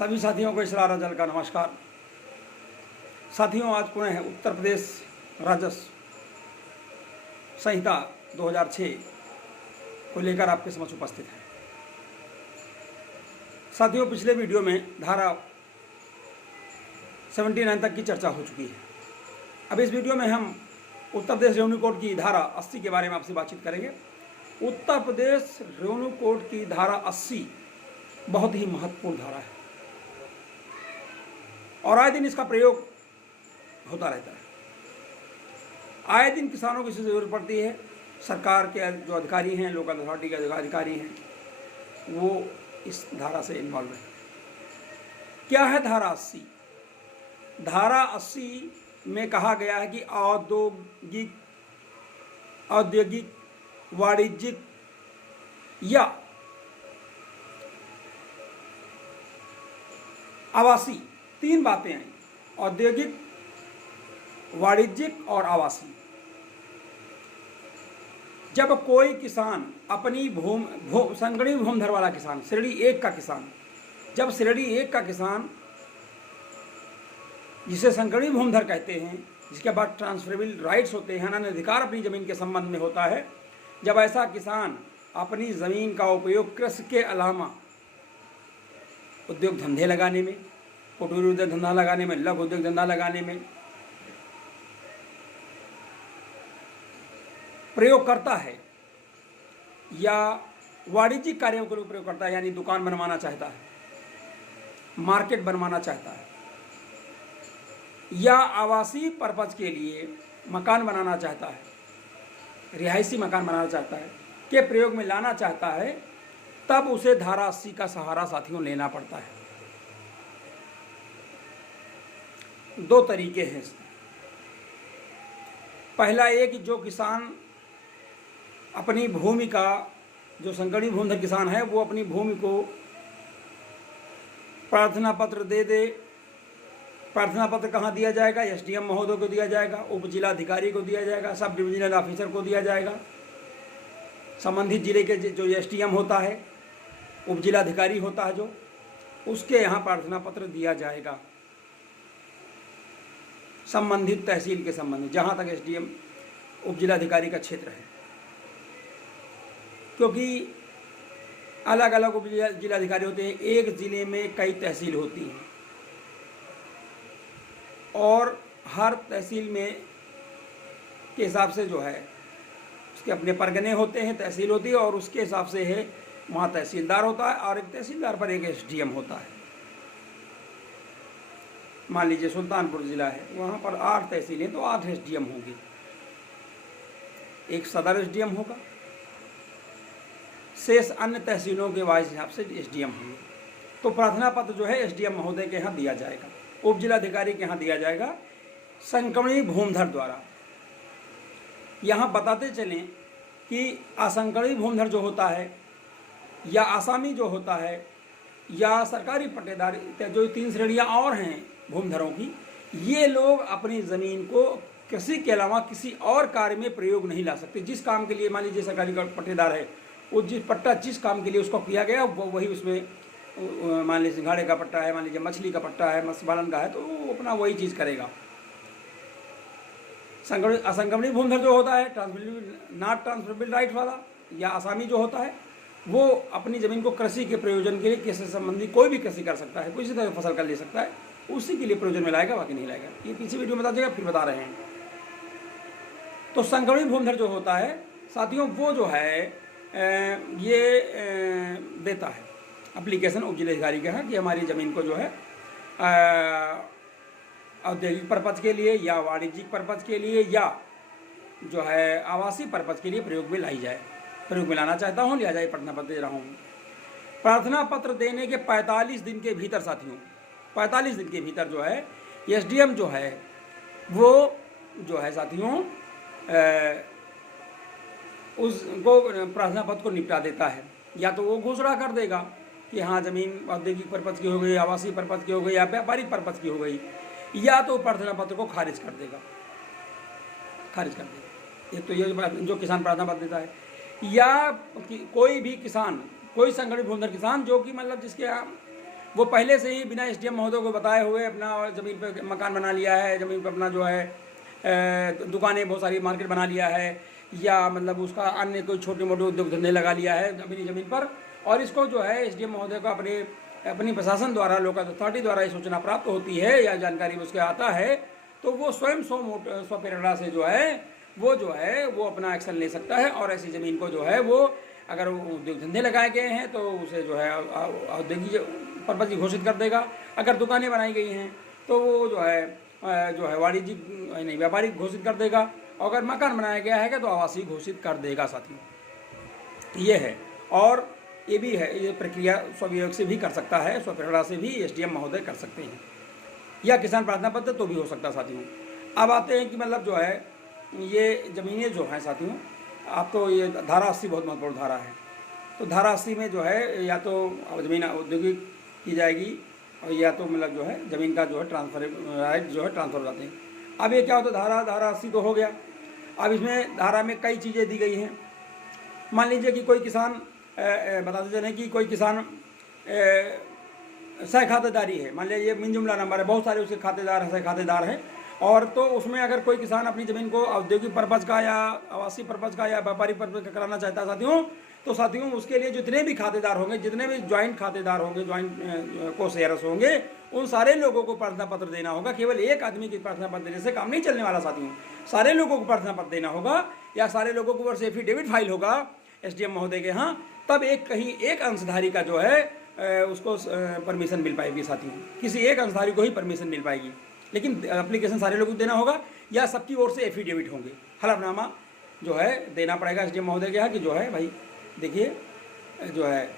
सभी साथियों को इसरार अजल का नमस्कार। साथियों, आज पुणे है उत्तर प्रदेश राजस्व संहिता 2006 को लेकर आपके समक्ष उपस्थित है। साथियों, पिछले वीडियो में धारा 79 तक की चर्चा हो चुकी है। अब इस वीडियो में हम उत्तर प्रदेश रेवेन्यू कोड की धारा 80 के बारे में आपसे बातचीत करेंगे। उत्तर प्रदेश रेवेन्यू कोड की धारा 80 बहुत ही महत्वपूर्ण धारा है और आए दिन इसका प्रयोग होता रहता है। आए दिन किसानों की जरूरत पड़ती है। सरकार के जो अधिकारी हैं, लोकल अथॉरिटी के जो अधिकारी हैं, वो इस धारा से इन्वॉल्व है। क्या है धारा 80? धारा 80 में कहा गया है कि औद्योगिक, वाणिज्यिक या आवासीय, तीन बातें आई: औद्योगिक, वाणिज्यिक और आवासीय। जब कोई किसान अपनी संगणी भूमिधर वाला किसान, श्रेणी 1 का किसान, जब श्रेणी 1 का किसान, जिसे संगणी भूमिधर कहते हैं, जिसके बाद ट्रांसफरेबल राइट्स होते हैं, अन्य अधिकार अपनी जमीन के संबंध में होता है, जब ऐसा किसान अपनी जमीन का उपयोग कृषि के अलावा उद्योग धंधे लगाने में, कुटीर उद्योग धंधा लगाने में, लघु उद्योग धंधा लगाने में प्रयोग करता है या वाणिज्यिक कार्यों के लिए प्रयोग करता है, यानी दुकान बनवाना चाहता है, मार्केट बनवाना चाहता है, या आवासीय पर्पज के लिए मकान बनाना चाहता है, रिहायशी मकान बनाना चाहता है, के प्रयोग में लाना चाहता है, तब उसे धारा 80 का सहारा साथियों लेना पड़ता है। दो तरीके हैं इसमें। पहला ये कि जो किसान अपनी भूमि का, जो संगणी भूमिधर किसान है, वो अपनी भूमि को प्रार्थना पत्र दे दे। प्रार्थना पत्र कहाँ दिया जाएगा? एसडीएम महोदय को दिया जाएगा, उप जिलाधिकारी को दिया जाएगा, सब डिविजनल ऑफिसर को दिया जाएगा, संबंधित जिले के जो एसडीएम होता है, उप जिलाधिकारी होता है, जो उसके यहाँ प्रार्थना पत्र दिया जाएगा संबंधित तहसील के संबंध में, जहाँ तक एसडीएम उप जिलाधिकारी का क्षेत्र है। क्योंकि अलग अलग उप जिलाधिकारी होते हैं, एक जिले में कई तहसील होती हैं और हर तहसील में के हिसाब से जो है उसके अपने परगने होते हैं, तहसील होती है, और उसके हिसाब से है वहाँ तहसीलदार होता है और एक तहसीलदार पर एक एसडीएम होता है। मान लीजिए सुल्तानपुर जिला है, वहाँ पर 8 तहसीलें, तो 8 एसडीएम होंगे, एक सदर एसडीएम होगा, शेष अन्य तहसीलों के वाइज हिसाब से एसडीएम होंगे। तो प्रार्थना पत्र जो है एसडीएम महोदय के यहाँ दिया जाएगा, उप जिलाधिकारी के यहाँ दिया जाएगा संगणी भूमिधर द्वारा। यहाँ बताते चलें कि असंगणी भूमिधर जो होता है या आसामी जो होता है या सरकारी पट्टेदार, जो 3 श्रेणियाँ और हैं भूमिधरों की, ये लोग अपनी ज़मीन को कृषि के अलावा किसी और कार्य में प्रयोग नहीं ला सकते। जिस काम के लिए, मान लीजिए सरकारी पट्टेदार है, वो जिस काम के लिए उसको किया गया वो वही उसमें, मान लीजिए सिंघाड़े का पट्टा है, मान लीजिए मछली का पट्टा है, मत्स्य पालन का है, तो वो अपना वही चीज़ करेगा। असंगणी भूमिधर जो होता है, नॉट ट्रांसफरेबल राइट वाला या आसामी जो होता है, वो अपनी ज़मीन को कृषि के प्रयोजन के लिए, कृषि संबंधी कोई भी कृषि कर सकता है, किसी तरह फसल कर ले सकता है, उसी के लिए प्रयोजन में लाएगा, बाकी नहीं लाएगा। ये पीछे वीडियो में बता देगा, फिर बता रहे हैं। तो संगणी भूमिधर जो होता है साथियों, वो जो है ये देता है एप्लीकेशन उप जिलाधिकारी के यहाँ कि हमारी ज़मीन को जो है औद्योगिक पर्पज के लिए या वाणिज्यिक पर्पज के लिए या जो है आवासीय पर्पज के लिए प्रयोग में लाई जाए, प्रयोग में लाना चाहता हूँ, लिया जाए, प्रार्थना पत्र दे रहा हूँ। प्रार्थना पत्र देने के 45 दिन के भीतर साथियों, 45 दिन के भीतर जो है एसडीएम जो है वो जो है साथियों उसको प्रार्थना पत्र को निपटा देता है। या तो वो घोषणा कर देगा कि हाँ ज़मीन औद्योगिक पर्पज की हो गई, आवासीय पर्पज की हो गई या व्यापारिक पर्पज की हो गई, या तो प्रार्थना पत्र को खारिज कर देगा। एक तो ये जो किसान प्रार्थना पत्र देता है, या कोई भी किसान, कोई संगठित भूमिधर किसान जो कि मतलब जिसके यहाँ वो पहले से ही बिना एसडीएम महोदय को बताए हुए अपना ज़मीन पे मकान बना लिया है, ज़मीन पे अपना जो है दुकानें बहुत सारी मार्केट बना लिया है, या मतलब उसका अन्य कोई छोटे मोटे उद्योग धंधे लगा लिया है अपनी ज़मीन पर, और इसको जो है एसडीएम महोदय को अपनी प्रशासन द्वारा, लोकल अथॉरिटी द्वारा ये सूचना प्राप्त होती है या जानकारी उसके आता है, तो वो स्वयं 100 पेरड़ा से जो है वो अपना एक्शन ले सकता है। और ऐसी ज़मीन को जो है वो अगर उद्योग धंधे लगाए गए हैं तो उसे जो है औद्योगिक पर्पज की घोषित कर देगा। अगर दुकानें बनाई गई हैं तो वो जो है वाणिज्यिक नहीं व्यापारिक घोषित कर देगा। और अगर मकान बनाया गया है तो आवासीय घोषित कर देगा साथियों। ये है, और ये भी है, ये प्रक्रिया स्ववियोग से भी कर सकता है, स्वप्रेरणा से भी एसडीएम महोदय कर सकते हैं, या किसान प्रार्थना पत्र तो भी हो सकता है साथियों। अब आते हैं कि मतलब जो है ये ज़मीनें जो हैं साथियों, आप तो ये धारा 80 बहुत महत्वपूर्ण धारा है। तो धारा 80 में जो है या तो ज़मीन औद्योगिक की जाएगी, और या तो मतलब जो है ज़मीन का जो है ट्रांसफर राइट जो है ट्रांसफर हो जाते हैं। अब ये क्या होता है, धारा 80 तो हो गया। अब इसमें धारा में कई चीज़ें दी गई हैं। मान लीजिए कि कोई किसान बताते चलें कि कोई किसान सह खातेदारी है, मान लीजिए मिन जुमला नंबर है, बहुत सारे उसके खातेदार हैं, सह खातेदार हैं, और तो उसमें अगर कोई किसान अपनी ज़मीन को औद्योगिक पर्पज़ का या आवासीय पर्पज़ का या व्यापारिक पर्पज़ का कराना चाहता है साथियों, तो साथियों उसके लिए जितने भी खातेदार होंगे, जितने भी ज्वाइंट खातेदार होंगे, ज्वाइंट को शेयर्स होंगे, उन सारे लोगों को प्रार्थना पत्र देना होगा। केवल एक आदमी की प्रार्थना पत्र देने से काम नहीं चलने वाला साथियों, सारे लोगों को प्रार्थना पत्र देना होगा, या सारे लोगों को वर्ष एफिडेविट फाइल होगा एसडीएम महोदय के यहाँ, तब कहीं एक अंशधारी का जो है उसको परमिशन मिल पाएगी साथियों। किसी एक अंशधारी को ही परमिशन मिल पाएगी, लेकिन एप्लीकेशन सारे लोगों को देना होगा, या सबकी ओर से एफिडेविट होंगे, हलफनामा जो है देना पड़ेगा एसडीएम महोदय के यहाँ कि जो है भाई देखिए जो है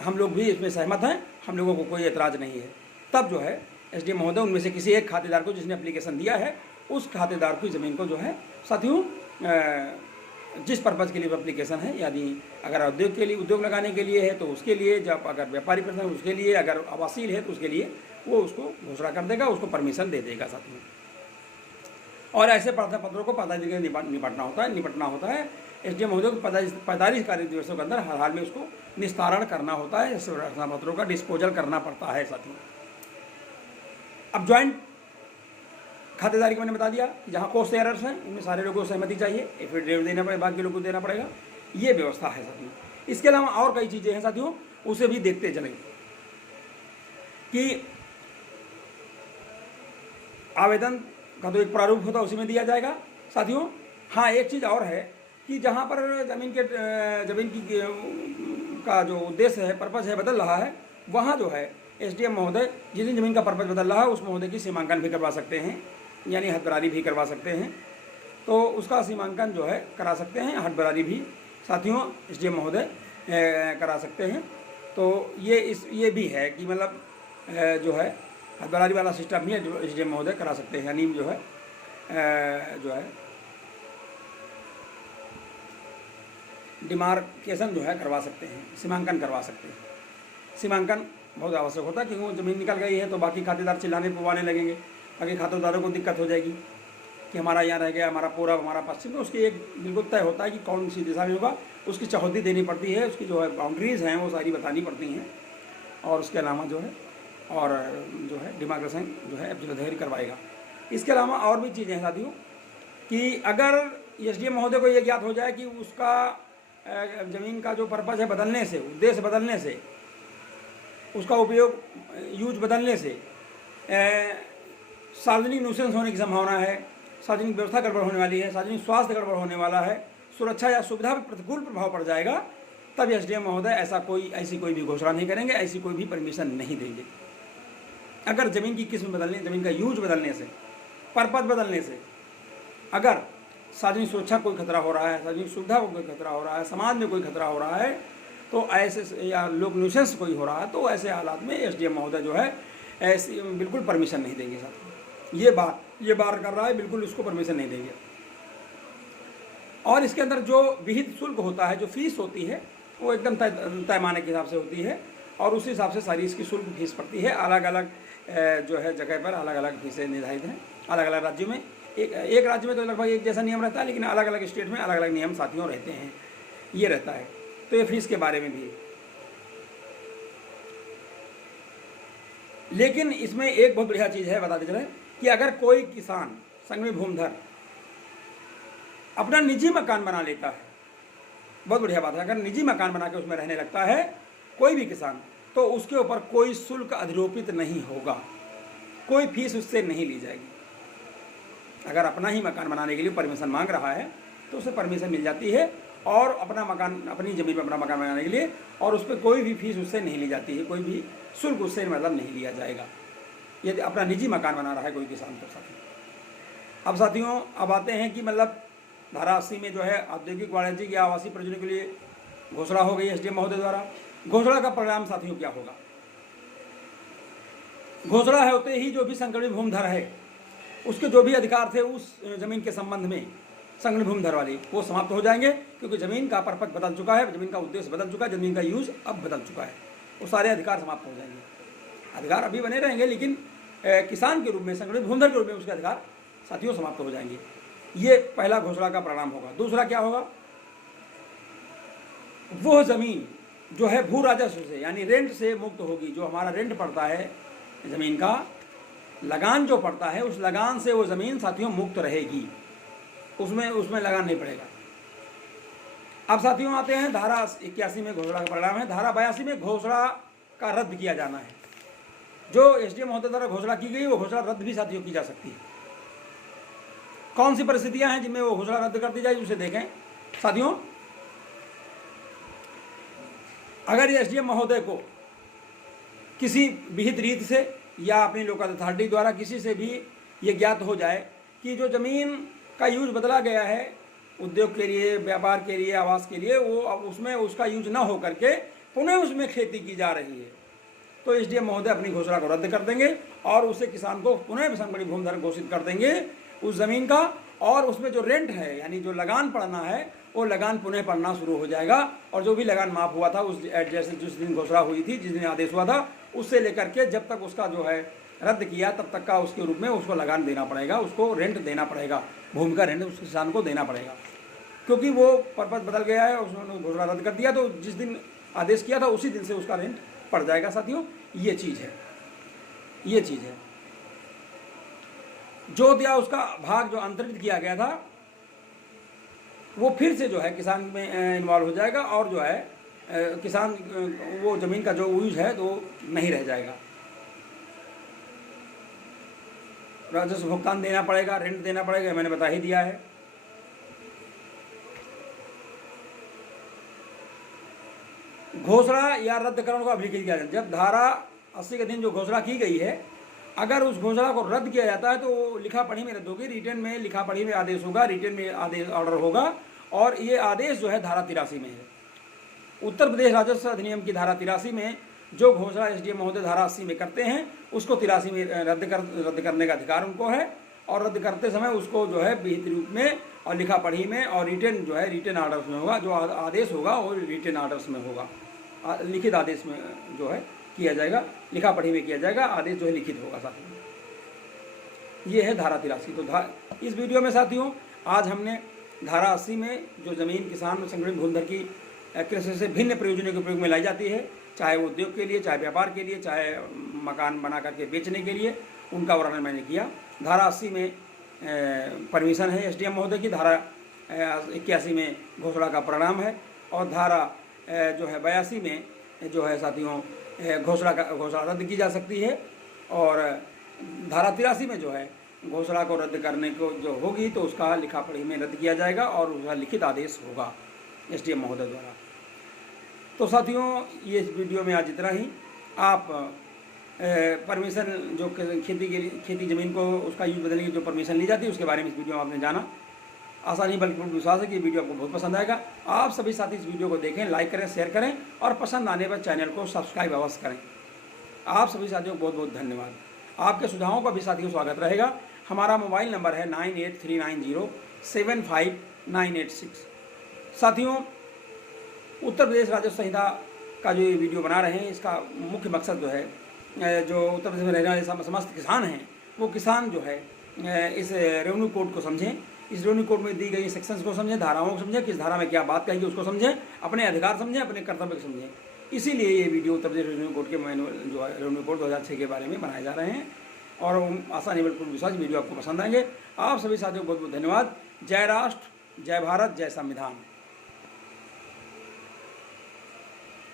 हम लोग भी इसमें सहमत हैं, हम लोगों को कोई एतराज़ नहीं है। तब जो है एसडीएम महोदय उनमें से किसी एक खातेदार को, जिसने एप्लीकेशन दिया है, उस खातेदार की ज़मीन को जो है साथियों जिस पर्पज़ के लिए एप्लीकेशन है, यानी अगर उद्योग के लिए, उद्योग लगाने के लिए है तो उसके लिए, जब अगर व्यापारी पर्सन उसके लिए, अगर आवासीय है तो उसके लिए वो उसको घोषणा कर देगा, उसको परमिशन दे देगा साथियों। और ऐसे प्रार्थना पत्रों को 45 दिन निपटना होता है। एसडीएम महोदय को 45 कार्य दिवसों के अंदर हर हाल में उसको निस्तारण करना होता है, ऐसे प्रार्थना पत्रों का डिस्पोजल करना पड़ता है साथियों। अब ज्वाइंट खातेदारी को मैंने बता दिया कि जहाँ को शेयर्स हैं उनमें सारे लोगों को सहमति चाहिए, एफिडेविट देना पड़ेगा, बाकी लोगों को देना पड़ेगा, ये व्यवस्था है साथियों। इसके अलावा और कई चीज़ें हैं साथियों, उसे भी देखते चलें कि आवेदन का तो एक प्रारूप होता है, उसी में दिया जाएगा साथियों। हाँ, एक चीज़ और है कि जहाँ पर ज़मीन की का जो उद्देश्य है, पर्पज़ है, बदल रहा है, वहाँ जो है एसडीएम महोदय जिस ज़मीन का पर्पज़ बदल रहा है उस महोदय की सीमांकन भी करवा सकते हैं, यानी हदबरारी भी करवा सकते हैं। तो उसका सीमांकन जो है करा सकते हैं, हदबरारी भी साथियों एसडीएम महोदय करा सकते हैं। तो ये भी है कि मतलब जो है हदबरारी वाला सिस्टम भी एसडीएम महोदय करा सकते हैं, यानी जो है डिमार्केशन जो है करवा सकते हैं, सीमांकन करवा सकते हैं। सीमांकन बहुत आवश्यक होता है, क्योंकि ज़मीन निकल गई है तो बाकी खातेदार चिल्लाने पुवाने लगेंगे, बाकी खातेदारों को दिक्कत हो जाएगी कि हमारा यहाँ रह गया, हमारा पूर्व, हमारा पश्चिम। तो उसकी एक बिल्कुल तय होता है कि कौन सी दिशा में होगा, उसकी चौहद्दी देनी पड़ती है, उसकी जो है बाउंड्रीज़ हैं वो सारी बतानी पड़ती हैं, और उसके अलावा जो है डिमार्केशन जो है एफिडेविट करवाएगा। इसके अलावा और भी चीज़ें हैं साथियों कि अगर एसडीएम महोदय को ये ज्ञात हो जाए कि उसका ज़मीन का जो पर्पज़ है बदलने से, उद्देश्य बदलने से, उसका उपयोग यूज बदलने से सार्वजनिक न्यूसेंस होने की संभावना है, सार्वजनिक व्यवस्था गड़बड़ होने वाली है, सार्वजनिक स्वास्थ्य गड़बड़ होने वाला है, सुरक्षा या सुविधा पर प्रतिकूल प्रभाव पड़ जाएगा, तब एसडीएम महोदय ऐसी कोई भी घोषणा नहीं करेंगे, ऐसी कोई भी परमिशन नहीं देंगे। अगर ज़मीन की किस्म बदलने, ज़मीन का यूज बदलने से, पर्पज़ बदलने से अगर सार्वजनिक सुरक्षा कोई खतरा हो रहा है, सार्वजनिक सुविधा को कोई खतरा हो रहा है, समाज में कोई खतरा हो रहा है, तो ऐसे या लोक न्यूसेंस कोई हो रहा है, तो ऐसे हालात में एसडीएम महोदय जो है ऐसी बिल्कुल परमिशन नहीं देंगे साथ। ये बार कर रहा है, बिल्कुल उसको परमिशन नहीं देंगे। और इसके अंदर जो विहित शुल्क होता है, जो फीस होती है, वो एकदम तय माने के हिसाब से होती है, और उसी हिसाब से सारी इसकी शुल्क फीस पड़ती है। अलग अलग जो है जगह पर अलग अलग फीसें निर्धारित हैं, अलग अलग राज्यों में। एक राज्य में तो लगभग एक जैसा नियम रहता है, लेकिन अलग अलग स्टेट में अलग अलग नियम साथियों रहते हैं, ये रहता है। तो ये फीस के बारे में भी लेकिन इसमें एक बहुत बढ़िया चीज़ है, बताते चले, कि अगर कोई किसान संगमी भूमिधर अपना निजी मकान बना लेता है, बहुत बढ़िया बात है, अगर निजी मकान बना के उसमें रहने लगता है कोई भी किसान, तो उसके ऊपर कोई शुल्क अधिरोपित नहीं होगा, कोई फीस उससे नहीं ली जाएगी। अगर अपना ही मकान बनाने के लिए परमिशन मांग रहा है तो उसे परमिशन मिल जाती है, और अपना मकान, अपनी ज़मीन पर अपना मकान बनाने के लिए, और उस पर कोई भी फीस उससे नहीं ली जाती है, कोई भी शुल्क उससे मतलब नहीं लिया जाएगा, यदि अपना निजी मकान बना रहा है कोई किसान तो। साथियों अब साथियों अब आते हैं कि मतलब धारा 80 में जो है औद्योगिक वाणिज्यिक या आवासीय प्रयोजनों के लिए घोषणा हो गई एसडीएम महोदय द्वारा। घोषणा का परिणाम साथियों क्या होगा? घोषणा होते ही जो भी संगठित भूमिधर है उसके जो भी अधिकार थे उस जमीन के संबंध में, संगठित भूमिधर वाले, वो समाप्त हो जाएंगे, क्योंकि जमीन का पर्पज बदल चुका है, जमीन का उद्देश्य बदल चुका है, जमीन का यूज अब बदल चुका है, वो सारे अधिकार समाप्त हो जाएंगे। अधिकार अभी बने रहेंगे, लेकिन किसान के रूप में, संगठित भूमिधर के रूप में उसके अधिकार साथियों समाप्त हो जाएंगे। ये पहला घोषणा का परिणाम होगा। दूसरा क्या होगा? वो जमीन जो है भू राजस्व से यानी रेंट से मुक्त होगी। जो हमारा रेंट पड़ता है जमीन का, लगान जो पड़ता है, उस लगान से वो जमीन साथियों मुक्त रहेगी, उसमें लगान नहीं पड़ेगा। अब साथियों आते हैं धारा 81 में घोषणा का परिणाम है। धारा 82 में घोषणा का रद्द किया जाना है। जो एसडीएम महोदय द्वारा घोषणा की गई वो घोषणा रद्द भी साथियों की जा सकती है। कौन सी परिस्थितियां हैं जिनमें वो घोषणा रद्द कर दी जाएगी, उसे देखें साथियों। अगर एसडीएम महोदय को किसी विहित रीत से या अपनी लोकल अथॉरिटी द्वारा किसी से भी ये ज्ञात हो जाए कि जो जमीन का यूज बदला गया है उद्योग के लिए, व्यापार के लिए, आवास के लिए, वो अब उसमें उसका यूज ना हो करके पुनः उसमें खेती की जा रही है, तो एसडीएम महोदय अपनी घोषणा को रद्द कर देंगे और उसे किसान को पुनः संगठित भूमिधर घोषित कर देंगे उस जमीन का, और उसमें जो रेंट है यानी जो लगान पड़ना है वो लगान पुनः पड़ना शुरू हो जाएगा। और जो भी लगान माफ हुआ था उस जैसे जिस दिन घोषणा हुई थी, जिस दिन आदेश हुआ था, उससे लेकर के जब तक उसका जो है रद्द किया तब तक का उसके रूप में उसको लगान देना पड़ेगा, उसको रेंट देना पड़ेगा, भूमि का रेंट उस किसान को देना पड़ेगा, क्योंकि वो पर्पज बदल गया है, उसने घोषणा रद्द कर दिया, तो जिस दिन आदेश किया था उसी दिन से उसका रेंट पड़ जाएगा। साथियों ये चीज़ है, ये चीज़ है। जो दिया उसका भाग जो अंतरित किया गया था वो फिर से जो है किसान में इन्वॉल्व हो जाएगा, और जो है किसान वो ज़मीन का जो यूज है तो नहीं रह जाएगा। राजस्व भुगतान देना पड़ेगा, रेंट देना पड़ेगा, मैंने बता ही दिया है। घोषणा या रद्दकरण को अभिलिखित किया जाए। जब धारा 80 के दिन जो घोषणा की गई है, अगर उस घोषणा को रद्द किया जाता है तो लिखा पढ़ी में रद्द होगी, रिटर्न में लिखा पढ़ी में आदेश होगा, रिटर्न में आदेश ऑर्डर होगा, और ये आदेश जो है धारा 83 में है। उत्तर प्रदेश राजस्व अधिनियम की धारा 83 में जो घोषणा एसडीएम महोदय धारा 80 में करते हैं उसको 83 में रद्द करने का अधिकार उनको है, और रद्द करते समय उसको जो है विहित रूप में और लिखा पढ़ी में और रिटर्न जो है रिटर्न आर्डर्स में होगा। जो आदेश होगा वो रिटर्न आर्डर्स में होगा, लिखित आदेश में जो है किया जाएगा, लिखा पढ़ी में किया जाएगा, आदेश जो है लिखित होगा। साथियों ये है धारा 83। तो इस वीडियो में साथियों आज हमने धारा 80 में जो ज़मीन किसान संगठित भूमिधर की कृषि से भिन्न प्रयोजनों के उपयोग में लाई जाती है, चाहे वो उद्योग के लिए, चाहे व्यापार के लिए, चाहे मकान बना करके बेचने के लिए, उनका वर्णन मैंने किया। धारा 80 में परमिशन है एसडीएम महोदय की, धारा 81 में घोषणा का परिणाम है, और धारा जो है 82 में जो है साथियों घोषणा रद्द की जा सकती है, और धारा 83 में जो है घोषणा को रद्द करने को जो होगी तो उसका लिखा पढ़ी में रद्द किया जाएगा और उसका लिखित आदेश होगा एसडीएम महोदय द्वारा। तो साथियों ये इस वीडियो में आज इतना ही। आप परमिशन जो खेती ज़मीन को उसका यूज बदलने की जो परमिशन ली जाती है उसके बारे में इस वीडियो में आपने जाना। आशा नहीं बल्कि पूर्ण विश्वास है कि वीडियो आपको बहुत पसंद आएगा। आप सभी साथी इस वीडियो को देखें, लाइक करें, शेयर करें, और पसंद आने पर चैनल को सब्सक्राइब अवश्य करें। आप सभी साथियों को बहुत बहुत धन्यवाद। आपके सुझावों का भी साथियों स्वागत रहेगा। हमारा मोबाइल नंबर है 9839075986। साथियों उत्तर प्रदेश राजस्व संहिता का जो ये वीडियो बना रहे हैं, इसका मुख्य मकसद जो है, जो उत्तर प्रदेश में रहने वाले समस्त किसान हैं वो किसान जो है इस रेवेन्यू कोड को समझें, इस रेवेन्यू कोड में दी गई सेक्शंस को समझें, धाराओं को समझें, किस धारा में क्या बात कहेगी उसको समझें, अपने अधिकार समझें, अपने कर्तव्य को समझें। इसीलिए ये video Uttar Pradesh revenue code के मैनुअल जो है रेवेन्यू कोड 2006 के बारे में बनाए जा रहे हैं। और आशा नहीं बिल्कुल विश्वास वीडियो आपको पसंद आएंगे। आप सभी साथियों को बहुत बहुत धन्यवाद। जय राष्ट्र, जय भारत, जय संविधान।